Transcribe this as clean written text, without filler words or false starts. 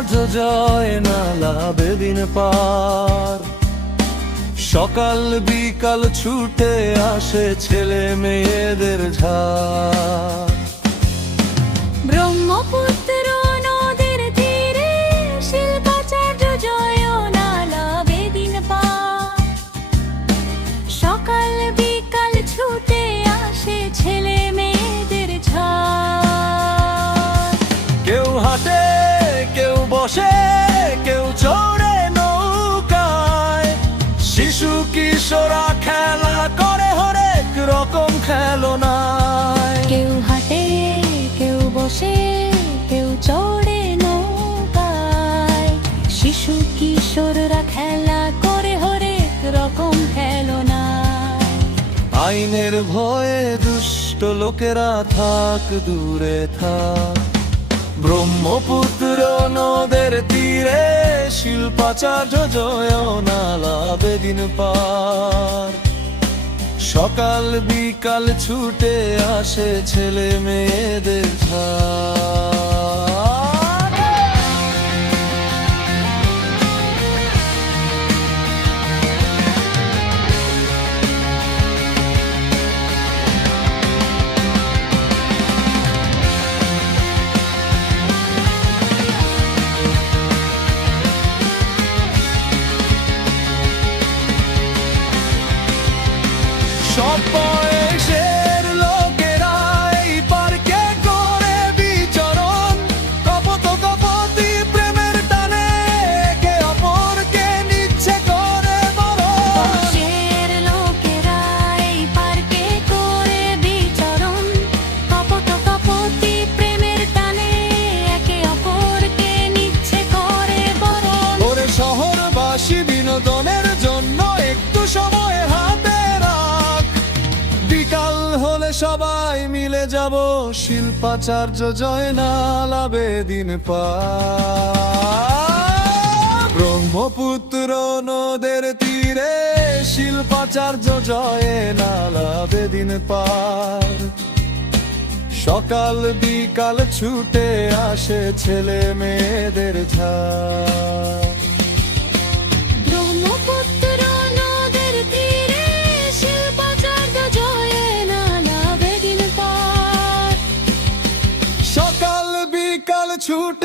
শিল্পাচার্য জয় নালা বেদিন পার। সকাল বিকাল ছুটে আসে ছেলে মেয়েদের ঝাঁক। ব্রহ্মপুত্র নদের তীরে শিল্পাচার্য জয় নালা বেদিন পার। সকাল বিকাল ছুটে আসে ছেলে মেয়েদের ঝাঁক। কেউ হাঁটে কেউ বসে কেউ চড়ে নৌকায়, শিশু কিশোরা খেলা করে হরেক রকম খেলনায়। কেউ হাঁটে কেউ বসে কেউ চড়ে নৌকায়, শিশু কিশোররা খেলা করে হরেক রকম খেলনায়। আইনের ভয়ে দুষ্ট লোকেরা থাক দূরে থাক। ব্রহ্মপুত্র নদের তীরে শিল্পাচার্য জয় নালা বেদিন পার। সকাল বিকাল ছুটে আসে ছেলে মেয়েদের ঝাঁক। সব বয়সের লোকেরা এই পার্কে করে বিচরণ। কপোতী প্রেমের টানে একে অপরকে নিচ্ছে করে বরণ। বয়সের লোকেরা এই পার্কে করে বিচরণ। কপোতী প্রেমের টানে একে অপরকে নিচ্ছে করে বরণ। ওরে শহরবাসী বিনোদনের জন্য একটু সময় হাতে রাখ। বিকাল হলে সবাই মিলে যাব শিল্পাচার্য জয় নালা বেদিন পার। ব্রহ্মপুত্র নদের তীরে শিল্পাচার্য জয় নালা বেদিন পার। সকাল বিকাল ছুটে আসে ছেলে মেয়েদের ঝাঁক। ব্রহ্মপুত্র নদের তীরে শিল্পাচার্য জয় নালা বেদিন পার। সকাল বিকাল ছুটে